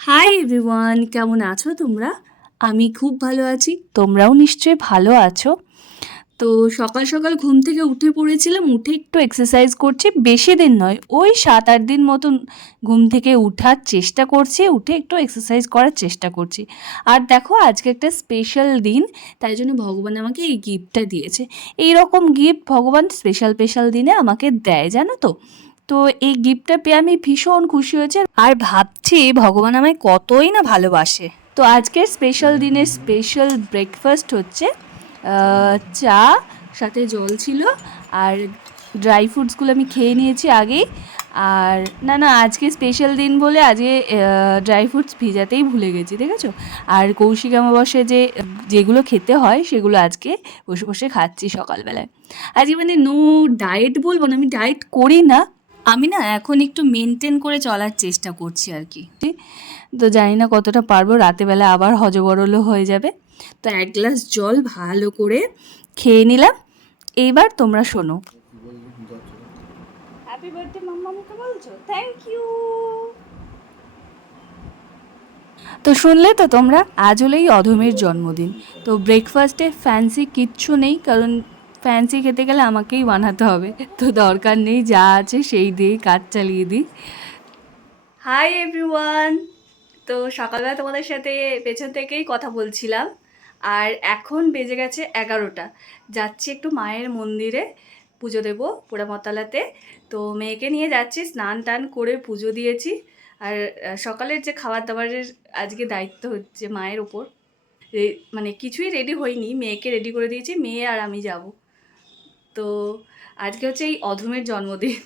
Hi everyone কেমন আছো তোমরা? আমি খুব ভালো আছি, তোমরাও নিশ্চয়ই ভালো আছো। তো সকাল সকাল ঘুম থেকে উঠে পড়েছিলাম, উঠে একটু এক্সারসাইজ করছি, বেশি দিন নয়, ওই সাত আট দিন মতন ঘুম থেকে উঠার চেষ্টা করছি, উঠে একটু এক্সারসাইজ করার চেষ্টা করছি। আর দেখো, আজকে একটা স্পেশাল দিন, তাই জন্য ভগবান আমাকে এই গিফটটা দিয়েছে। এই রকম গিফট ভগবান স্পেশাল স্পেশাল দিনে আমাকে দেয়, জানো তো? তো এই গিফটটা পেয়ে আমি ভীষণ খুশি হয়েছে আর ভাবছি ভগবান আমায় কতই না ভালোবাসে। তো আজকের স্পেশাল দিনের স্পেশাল ব্রেকফাস্ট হচ্ছে চা, সাথে জল ছিল আর ড্রাই ফ্রুটসগুলো আমি খেয়ে নিয়েছি আগেই। আর না না, আজকে স্পেশাল দিন বলে আজকে ড্রাই ফ্রুটস ভিজাতেই ভুলে গেছি, দেখেছ? আর কৌশিক অমাবস্যায় যে, যেগুলো খেতে হয় সেগুলো আজকে বসে বসে খাচ্ছি সকালবেলায়। আজকে মানে নো ডায়েট বলব না, আমি ডায়েট করি না আমি না এখন একটু মেনটেন করে চলার চেষ্টা করছি আর কি। তো জানি না কতটা পারব রাতেবেলা আবার হজবরলও হয়ে যাবে। তো এক গ্লাস জল ভালো করে খেয়ে নিলাম। এইবার তোমরা শোনো। হ্যাপি বার্থডে মাম্মামকে বলছো? থ্যাংক ইউ তো শুনলে তো তোমরা আজ হলো এই অধমের জন্মদিন। তো ব্রেকফাস্টে ফ্যান্সি কিচ্ছু নেই কারণ ফ্যান্সি খেতে গেলে আমাকেই বানাতে হবে। তো দরকার নেই, যা আছে সেই দিয়েই কাজ চালিয়ে দিই। হাই এভরিওয়ান তো সকালবেলা তোমাদের সাথে পেছন থেকেই কথা বলছিলাম, আর এখন বেজে গেছে এগারোটা। যাচ্ছি একটু মায়ের মন্দিরে, পুজো দেবো পোড়ামতলাতে। তো মেয়েকে নিয়ে যাচ্ছি, স্নান টান করে পুজো দিয়েছি। আর সকালের যে খাবার দাবারের আজকে দায়িত্ব হচ্ছে মায়ের ওপর। মানে কিছুই রেডি হয়নি, মেয়েকে রেডি করে দিয়েছি, মেয়ে আর আমি যাব। তো আজকে হচ্ছে এই অধমের জন্মদিন।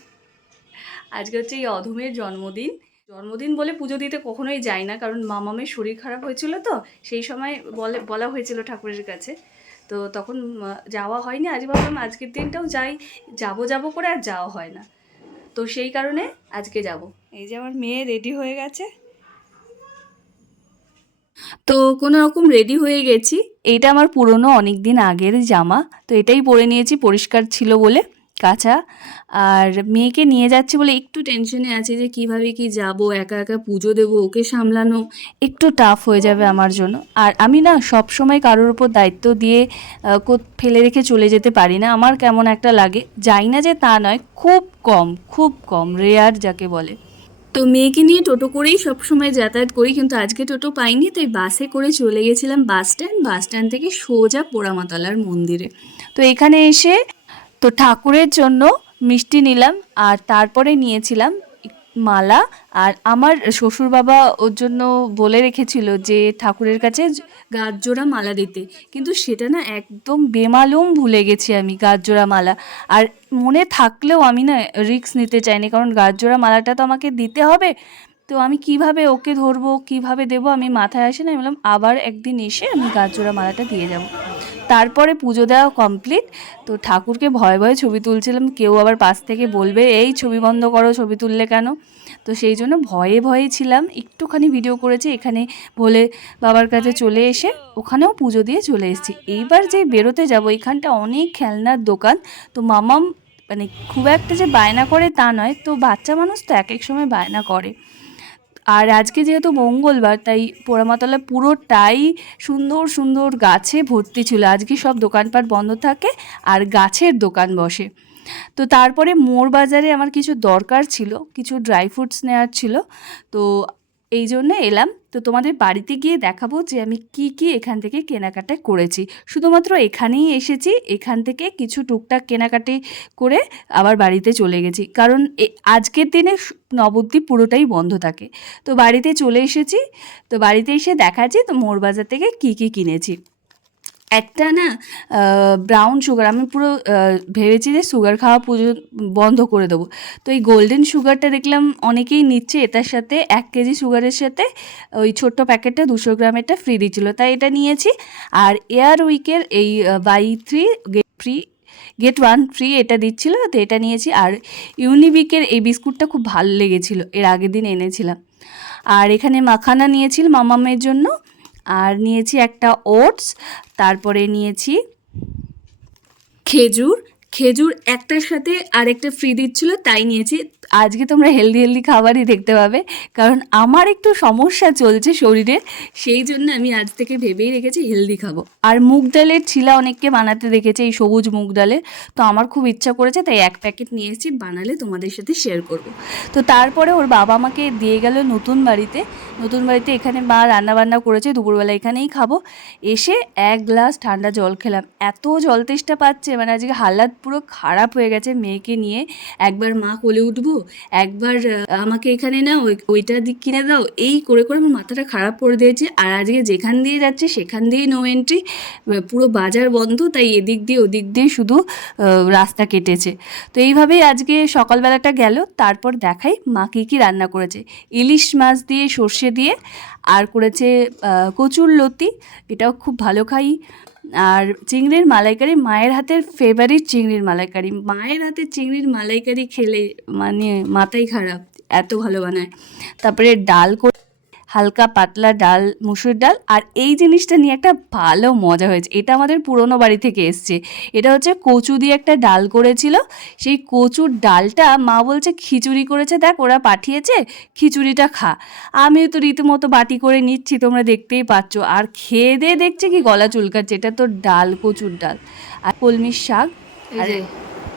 আজকে হচ্ছে এই অধমের জন্মদিন। জন্মদিন বলে পুজো দিতে কখনোই যাই না, কারণ মামামের শরীর খারাপ হয়েছিল তো, সেই সময় বলে, বলা হয়েছিল ঠাকুরের কাছে। তো তখন যাওয়া হয়নি। আজ ভাবলাম আজকের দিনটাও যাই, যাব যাব করে আর যাওয়া হয় না। তো সেই কারণে আজকে যাব। এই যে আমার মেয়ে রেডি হয়ে গেছে। তো কোনো রকম রেডি হয়ে গেছি। এইটা আমার পুরনো অনেক দিন আগের জামা। তো এটাই পরে নিয়েছি, পরিষ্কার ছিল বলে। কাঁচা। আর মেয়েকে নিয়ে যাচ্ছি বলে একটু টেনশনে আছে যে কীভাবে কি যাব, একা একা পুজো দেবো, ওকে সামলানো, একটু টাফ হয়ে যাবে আমার জন্য। আর আমি না সব সময় কারোর উপর দায়িত্ব দিয়ে ফেলে রেখে চলে যেতে পারি না। আমার কেমন একটা লাগে। যাই না যে তা নয়, খুব কম খুব কম রেয়ার যাকে বলে। তো মেয়েকে নিয়ে টোটো করেই সবসময় যাতায়াত করি, কিন্তু আজকে টোটো পাইনি, তাই বাসে করে চলে গেছিলাম বাস স্ট্যান্ড। বাস স্ট্যান্ড থেকে সোজা পোড়ামাতলার মন্দিরে। তো এখানে এসে তো ঠাকুরের জন্য মিষ্টি নিলাম, আর তারপরে নিয়েছিলাম মালা, আর আমার শ্বশুর বাবা ওর জন্য বলে রেখেছিল যে ঠাকুরের কাছে গাছ জোড়া মালা দিতে। কিন্তু সেটা না একদম বেমালুম ভুলে গেছি আমি গাছ জোড়া মালা। আর মনে থাকলেও আমি না রিক্স নিতে চাইনি, কারণ গাছ জোড়া মালাটা তো আমাকে দিতে হবে। তো আমি কীভাবে ওকে ধরবো, কীভাবে দেবো, আমি মাথায় আসে না, আমি বললাম, আবার একদিন এসে আমি গাছ জোড়া মালাটা দিয়ে যাব। তারপরে পুজো দেওয়া কমপ্লিট তো ঠাকুরকে ভয়ে ভয়ে ছবি তুলছিলাম, কেউ আবার পাশ থেকে বলবে, এই ছবি বন্ধ করো, ছবি তুললে কেন? তো সেই জন্য ভয়ে ভয়ে ছিলাম, একটুখানি ভিডিও করেছি, এখানে বলে বাবার কাছে চলে এসে ওখানেও পুজো দিয়ে চলে এসেছি। এইবার যে বেরোতে যাব এখানটা অনেক খেলনার দোকান, তো মামাম মানে খুব একটা যে বায়না করে তা নয়, তো বাচ্চা মানুষ তো এক এক সময় বায়না করে। আর আজকে যেহেতু মঙ্গলবার, তাই পোড়ামাতলা পুরোটাই সুন্দর সুন্দর গাছে ভর্তি ছিল। আজকে সব দোকানপাট বন্ধ থাকে আর গাছের দোকান বসে। তো তারপরে মোর বাজারে আমার কিছু দরকার ছিল, কিছু ড্রাই ফ্রুটস নেওয়ার ছিল। তো এই জন্য এলাম। তো তোমাদের বাড়িতে গিয়ে দেখাবো যে আমি কি কি এখান থেকে কেনাকাটা করেছি। শুধুমাত্র এখানেই এসেছি, এখান থেকে কিছু টুকটাক কেনাকাটি করে আবার বাড়িতে চলে গেছি। কারণ আজকের দিনে নবদ্বীপ পুরোটাই বন্ধ থাকে। তো বাড়িতে চলে এসেছি। তো বাড়িতে এসে দেখাচ্ছি তো মোর বাজার থেকে কি কি কিনেছি। একটা না ব্রাউন সুগার আমি পুরো ভেবেছি যে সুগার খাওয়া পুজো বন্ধ করে দেবো। তো এই গোল্ডেন সুগারটা দেখলাম অনেকেই নিচ্ছে, এটার সাথে এক কেজি সুগারের সাথে ওই ছোট্ট প্যাকেটটা দুশো গ্রামেরটা ফ্রি দিচ্ছিল। তাই এটা নিয়েছি। আর এয়ার উইকের এই buy three get free get one free এটা দিচ্ছিল, তো এটা নিয়েছি। আর ইউনিবিকের এই বিস্কুটটা খুব ভালো লেগেছিলো, এর আগের দিন এনেছিলাম। আর এখানে মাখানা নিয়েছিল মামামের জন্য। আর নিয়েছি একটা ওটস, তারপরে নিয়েছি খেজুর। খেজুর একটার সাথে আরেকটা ফ্রি দিচ্ছিল, তাই নিয়েছি। আজকে তোমরা হেলদি হেলদি খাবারই দেখতে পাবে। কারণ আমার একটু সমস্যা চলছে শরীরে, সেই জন্য আমি আজ থেকে ভেবেই রেখেছি হেলদি খাব। আর মুগ ডালের ছিলা অনেককে বানাতে দেখেছে, এই সবুজ মুগ ডালের। তো আমার খুব ইচ্ছা করেছে, তাই এক প্যাকেট নিয়ে এসেছি, বানালে তোমাদের সাথে শেয়ার করব। তো তারপরে ওর বাবা আমাকে দিয়ে গেল নতুন বাড়িতে। নতুন বাড়িতে এখানে মা রান্না বান্না করেছে, দুপুরবেলা এখানেই খাব। এসে এক গ্লাস ঠান্ডা জল খেলাম। এত জল তেষ্টা পাচ্ছে মানে আজকে হালাত পুরো খারাপ হয়ে গেছে মেয়েকে নিয়ে। একবার মা কোলে উঠবো একবার আমাকে এখানে না ওই, ওইটা দিক কিনে দাও, এই করে করে আমার মাথাটা খারাপ করে দিয়েছে। আর আজকে যেখান দিয়ে যাচ্ছে সেখান দিয়েই নো এন্ট্রি পুরো বাজার বন্ধ, তাই এদিক দিয়ে ওদিক দিয়ে শুধু রাস্তা কেটেছে। তো এইভাবেই আজকে সকালবেলাটা গেল, তারপর দেখাই মা কী কী রান্না করেছে। ইলিশ মাছ দিয়ে সর্ষে দিয়ে, আর করেছে কচুর লতি, এটাও খুব ভালো খাই। আর চিংড়ির মালাইকারি মায়ের হাতের ফেভারিট চিংড়ির মালাইকারি। মায়ের হাতে চিংড়ির মালাইকারি খেলে মানে মাথাই খারাপ, এত ভালো বানায়। তারপরে ডাল করে হালকা পাতলা ডাল মুসুর ডাল আর এই জিনিসটা নিয়ে একটা ভালো মজা হয়েছে। এটা আমাদের পুরনো বাড়ি থেকে এসছে। এটা হচ্ছে কচু দিয়ে একটা ডাল করেছিল। সেই কচুর ডালটা মা বলছে খিচুড়ি করেছে দেখ ওরা পাঠিয়েছে খিচুড়িটা খা। আমিও তো রীতিমতো বাটি করে নিচ্ছি তোমরা দেখতেই পাচ্ছ। আর খেয়ে দিয়ে দেখছে কি গলা চুলকাচ্ছে এটা তো ডাল কচুর ডাল। আর কলমির শাক আরে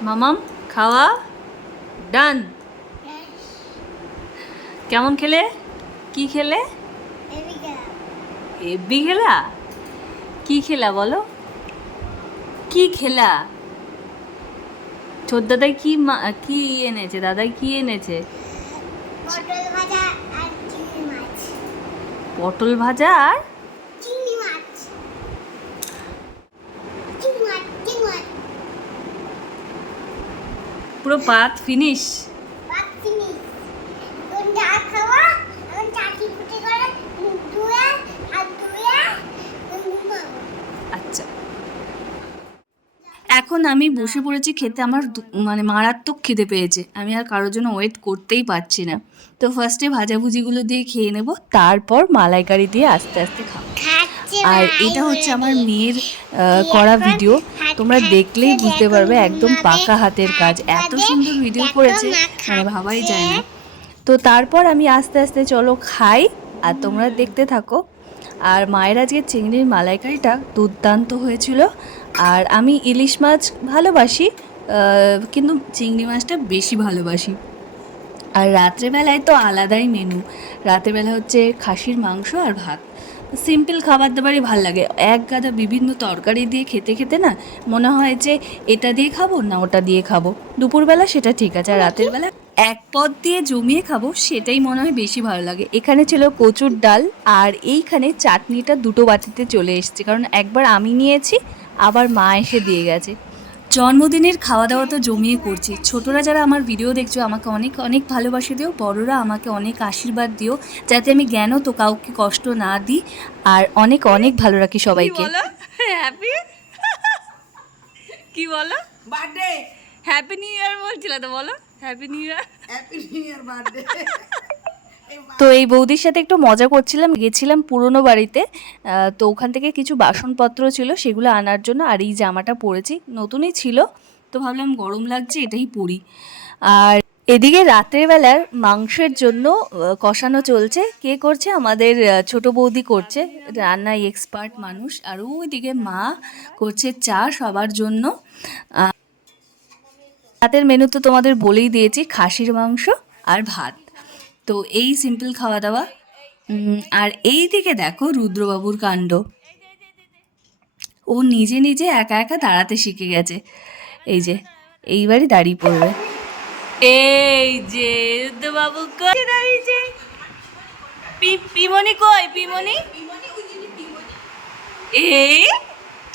মামাম খাওয়া ডান। কেমন খেলে? কি খেলে? এবি খেলা। কি খেলা বলো? কি খেলা? ছোট দাদাই কি মা- কি এনেছে? দাদাই কি এনেছে? পটল ভাজা আর পুরো পাত ফিনিশ ভাত চিনি কোন চা খাওয়া এখন চাটি ফুটি করে ধুয়ে হাত ধুয়ে ঘুমাবো আচ্ছা এখন আমি বসে পড়েছি খেতে আমার মানে মারাত্মক খিদে পেয়েছে। আমি আর কারোর জন্য ওয়েট করতেই পারছি না। তো ফার্স্টে ভাজাভুজিগুলো দিয়ে খেয়ে নেব তারপর মালাইকারি দিয়ে আস্তে আস্তে খাব। আর এটা হচ্ছে আমার মেয়ের করা ভিডিও তোমরা দেখলেই বুঝতে পারবে একদম পাকা হাতের কাজ। এত সুন্দর ভিডিও করেছে মানে ভাবাই যায় না। তো তারপর আমি আস্তে আস্তে চলো খাই আর তোমরা দেখতে থাকো। আর মায়ের আজকে চিংড়ির মালাইকারিটা দুর্দান্ত হয়েছিল। আর আমি ইলিশ মাছ ভালোবাসি কিন্তু চিংড়ি মাছটা বেশি ভালোবাসি। আর রাত্রেবেলায় তো আলাদাই মেনু রাত্রেবেলা হচ্ছে খাসির মাংস আর ভাত। সিম্পল খাবার দাবারই ভালো লাগে। এক গাদা বিভিন্ন তরকারি দিয়ে খেতে খেতে না মনে হয় যে এটা দিয়ে খাব না ওটা দিয়ে খাব। দুপুরবেলা সেটা ঠিক আছে, আর রাতের বেলা এক পদ দিয়ে জমিয়ে খাব সেটাই মনে হয় বেশি ভালো লাগে। এখানে ছিল কচুর ডাল আর এইখানে চাটনিটা দুটো বাটিতে চলে এসেছে কারণ একবার আমি নিয়েছি আবার মা এসে দিয়ে গেছে। জন্মদিনের খাওয়া দাওয়া তো জমিয়ে করছি। ছোটরা যারা আমার ভিডিও দেখছ আমাকে অনেক অনেক ভালোবাসে দিও। বড়রা আমাকে অনেক আশীর্বাদ দিও যাতে আমি জ্ঞান তো কাউকে কষ্ট না দিই। আর অনেক অনেক ভালো রাখি সবাইকে। হ্যাপি কি বলো? বার্থডে হ্যাপি নিউ ইয়ার বলছিল তো বলো। Happy new year happy new year birthday তো এই বৌদির সাথে একটু মজা করছিলাম গেছিলাম পুরনো বাড়িতে। তো ওখান থেকে কিছু বাসনপত্র ছিল সেগুলো আনার জন্য আর এই জামাটা পরেছি। নতুনই ছিল তো ভাবলাম গরম লাগছে এটাই পরি। আর এদিকে রাতের বেলার মাংসের জন্য কষানো চলছে। কে করছে? আমাদের ছোট বৌদি করছে। রান্নায় এক্সপার্ট মানুষ। আর ওইদিকে মা করছে চা সবার জন্য। রাতের মেনু তো তোমাদের বলেই দিয়েছি, খাসির মাংস আর ভাত। তো এই সিম্পল খাওয়া দাওয়া আর এই দিকে দেখো রুদ্রবাবুর কাণ্ড। ও নিজে নিজে একা একা দাঁড়াতে শিখে গেছে। এই যে, এইবারই দাঁড়িয়ে পড়বে। এই যে রুদ্রবাবু দাঁড়িয়েছে? পিমনি কই, পিমনি? এই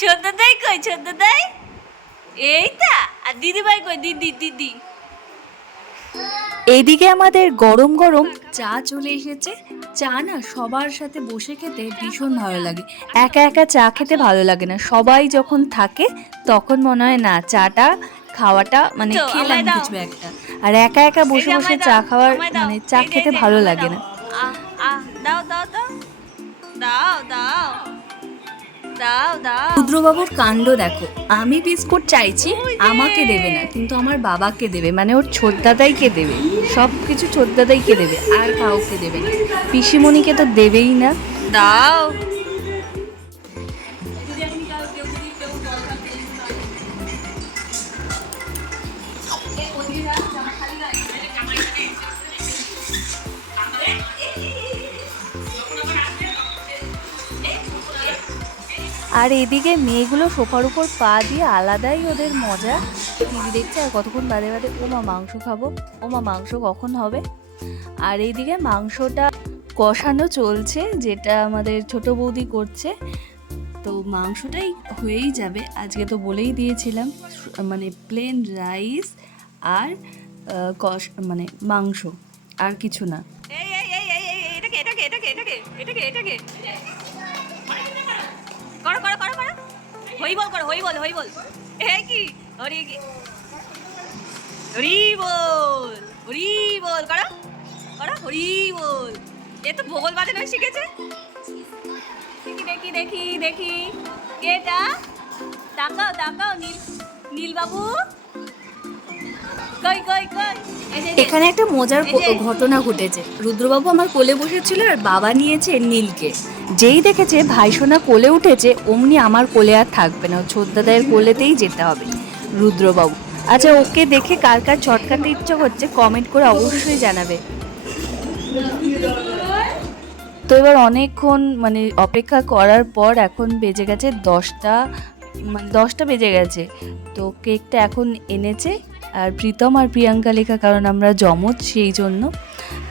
ছোটদাই কই ছোটদাই এই তা আর কই? দিদি দিদি। এইদিকে আমাদের গরম গরম চা চলে এসেছে। চা না সবার সাথে বসে খেতে ভীষণ ভালো লাগে। একা একা চা খেতে ভালো লাগে না। সবাই যখন থাকে তখন মনে হয় না চাটা খাওয়াটা মানে খেলাম কিছু একটা। আর একা একা বসে বসে চা খাওয়ার মানে চা খেতে ভালো লাগে না। দাও দাও দাও। দাও দাও। দাও দাও। রুদ্রবাবুর কাণ্ড দেখো। আমি বিস্কুট চাইছি আমাকে দেবে না কিন্তু আমার বাবাকে দেবে মানে ওর ছোটদাদাইকে দেবে। সব কিছু ছোটদাদাইকে দেবে আর কাউকে দেবে না। পিসিমণিকে তো দেবেই না। দাও। আর এদিকে মেয়েগুলো সোফার উপর পা দিয়ে আলাদাই ওদের মজা। টিভি দেখছে আর কতক্ষণ বাদে বাদে ও মা মাংস খাব। ও মা মাংস কখন হবে? আর এইদিকে মাংসটা কষানো চলছে, যেটা আমাদের ছোট বৌদি করছে। তো মাংসটাই হয়েই যাবে, আজকে তো বলেই দিয়েছিলাম। মানে প্লেন রাইস আর কষ মানে মাংস, আর কিছু না। এটাকে এটাকে এটাকে এটাকে এটাকে এটাকে। হই বল করো হই বল হই বল। এই কি? হরি কি? হরি বল হরি বল করো করো হরি বল। এ তো ভূগোল বাজানো শিখেছে। দেখি দেখি দেখি দেখি। কে এটা? তাকাও তাকাও নীল নীল বাবু কই কই? কই এখানে একটা মজার ঘটনা ঘটেছে। রুদ্রবাবু আমার কোলে বসেছিল আর বাবা নিয়েছে নীলকে। যেই দেখেছে ভাইসোনা কোলে উঠেছে, অমনি আমার কোলে আর থাকবে না। ছোদ্দাদায়ের কোলেতেই যেতে হবে, রুদ্রবাবু। আচ্ছা ওকে দেখে কার কার চটকাতে ইচ্ছা করছে কমেন্ট করে অবশ্যই জানাবে। তো এবার অনেকক্ষণ মানে অপেক্ষা করার পর এখন বেজে গেছে দশটা মানে দশটা বেজে গেছে। তো কেকটা এখন এনেছে, আর প্রীতম আর প্রিয়াঙ্কা লেখা, কারণ আমরা জমজ সেই জন্য।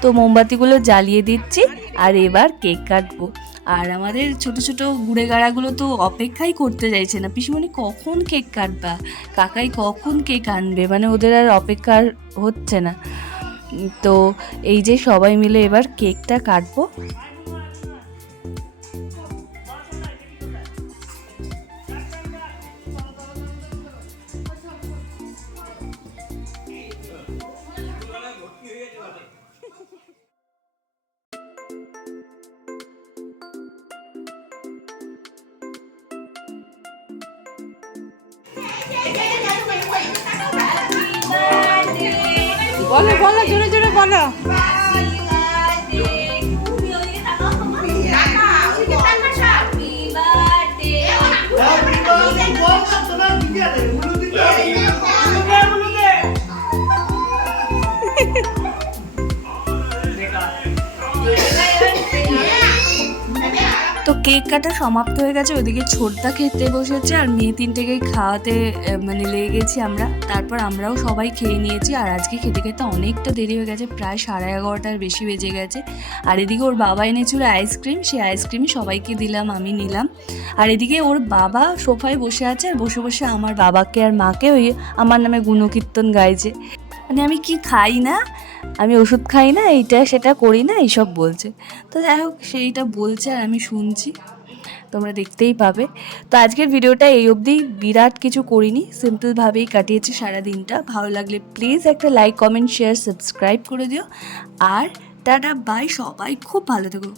তো মোমবাতিগুলো জ্বালিয়ে দিচ্ছি, আর এবার কেক কাটবো। আর আমাদের ছোট ছোট গুড়ে গাড়াগুলো তো অপেক্ষাই করতে চাইছে না। পিসিমণি, কখন কেক কাটবা? কাকাই কখন কেক আনবে? মানে ওদের আর অপেক্ষার হচ্ছে না। তো এই যে সবাই মিলে এবার কেকটা কাটবো। বলো বলো জোরে জোরে বলো। কেক কাটা সমাপ্ত হয়ে গেছে, ওদিকে ছোটদা খেতে বসেছে আর মেয়ে তিনটেকে খাওয়াতে মানে লেগে গেছি আমরা। তারপর আমরাও সবাই খেয়ে নিয়েছি আর আজকে খেতে খেতে অনেকটা দেরি হয়ে গেছে, প্রায় সাড়ে এগারোটার বেশি বেজে গেছে। আর এদিকে ওর বাবা এনেছিল আইসক্রিম, সেই আইসক্রিমই সবাইকে দিলাম, আমি নিলাম। আর এদিকে ওর বাবা সোফায় বসে আছে আর বসে বসে আমার বাবাকে আর মাকে ওই আমার নামে গুণকীর্তন গাইছে। মানে আমি কি খাই না? আমি ওষুধ খাই না, এইটা সেটা করি না, এইসব বলছে। তো যাই হোক, সেইটা বলছে আর আমি শুনছি, তোমরা দেখতেই পাবে। তো আজকের ভিডিওটা এই অবধি, বিরাট কিছু করিনি সিম্পলভাবেই কাটিয়েছি সারা দিনটা ভালো লাগলে প্লিজ একটা লাইক কমেন্ট শেয়ার সাবস্ক্রাইব করে দিও। আর টাটা বাই সবাই খুব ভালো থেকো।